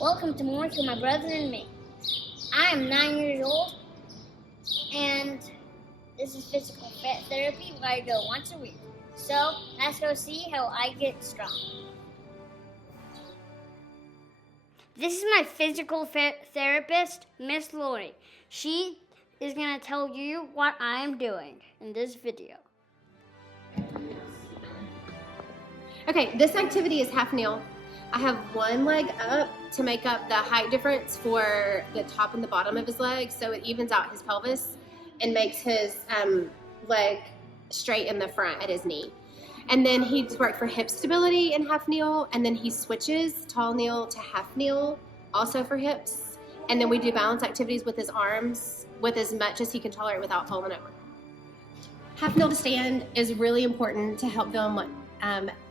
Welcome to Morquio, my brother and me. I am 9 years old, and this is physical therapy where I go once a week. So let's go see how I get strong. This is my physical therapist, Miss Lori. She is going to tell you what I am doing in this video. Okay, this activity is half kneel. I have one leg up to make up the height difference for the top and the bottom of his leg, so it evens out his pelvis and makes his leg straight in the front at his knee. And then he's worked for hip stability in half kneel, and then he switches tall kneel to half kneel, also for hips. And then we do balance activities with his arms with as much as he can tolerate without falling over. Half kneel to stand is really important to help them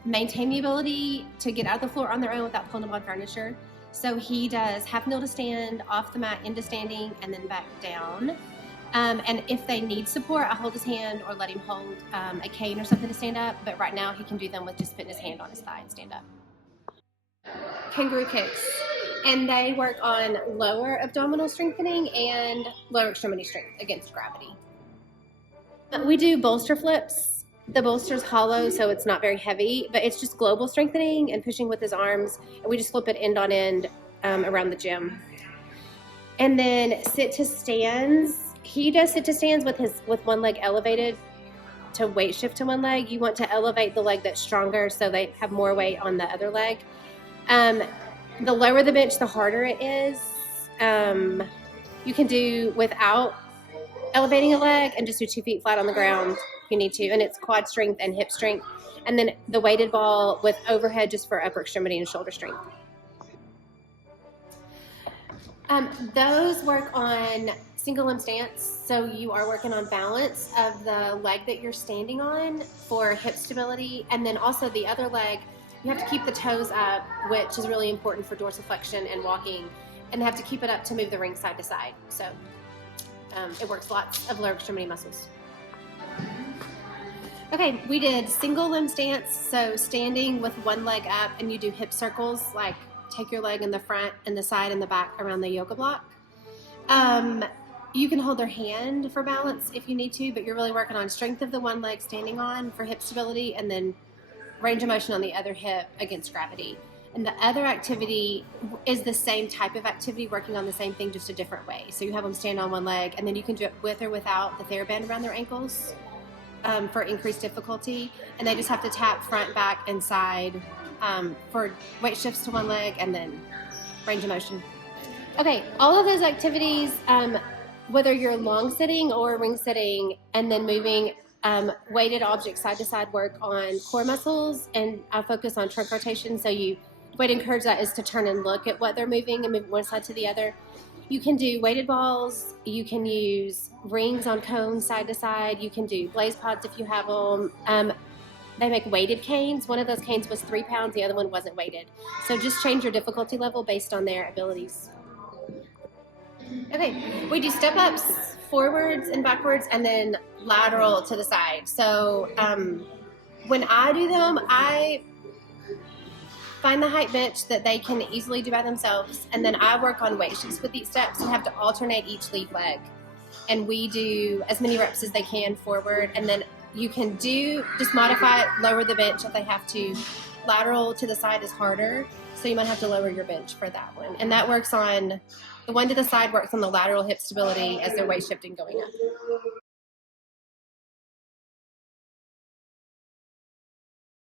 maintain the ability to get out of the floor on their own without pulling up on furniture. So he does half kneel to stand, off the mat into standing, and then back down. And if they need support, I hold his hand or let him hold a cane or something to stand up. But right now he can do them with just putting his hand on his thigh and stand up. Kangaroo kicks. And they work on lower abdominal strengthening and lower extremity strength against gravity. We do bolster flips. The bolster's hollow, so it's not very heavy, but it's just global strengthening and pushing with his arms. And we just flip it end on end around the gym. And then sit to stands. He does sit to stands with one leg elevated to weight shift to one leg. You want to elevate the leg that's stronger so they have more weight on the other leg. The lower the bench, the harder it is. You can do without elevating a leg and just do 2 feet flat on the ground if you need to. And it's quad strength and hip strength. And then the weighted ball with overhead just for upper extremity and shoulder strength. Those work on single limb stance. So you are working on balance of the leg that you're standing on for hip stability. And then also the other leg, you have to keep the toes up, which is really important for dorsiflexion and walking. And have to keep it up to move the ring side to side. So it works lots of lower extremity muscles. Okay, we did single limb stance, so standing with one leg up, and you do hip circles, like take your leg in the front and the side and the back around the yoga block. You can hold their hand for balance if you need to, but you're really working on strength of the one leg standing on for hip stability, and then range of motion on the other hip against gravity. And the other activity is the same type of activity, working on the same thing, just a different way. So you have them stand on one leg, and then you can do it with or without the TheraBand around their ankles for increased difficulty. And they just have to tap front, back, and side for weight shifts to one leg, and then range of motion. Okay, all of those activities, whether you're long sitting or ring sitting, and then moving weighted objects side to side, work on core muscles, and I focus on trunk rotation. So the way to encourage that is to turn and look at what they're moving and move one side to the other. You can do weighted balls. You can use rings on cones side to side. You can do blaze pods if you have them. They make weighted canes. One of those canes was 3 pounds. The other one wasn't weighted. So just change your difficulty level based on their abilities. Okay, we do step ups, forwards and backwards, and then lateral to the side. So when I do them, I find the height bench that they can easily do by themselves, and then I work on weight shifts with each step, so you have to alternate each lead leg. And we do as many reps as they can forward, and then you can just modify it, lower the bench if they have to. Lateral to the side is harder, so you might have to lower your bench for that one. And that works on, the one to the side works on the lateral hip stability as they're weight shifting going up.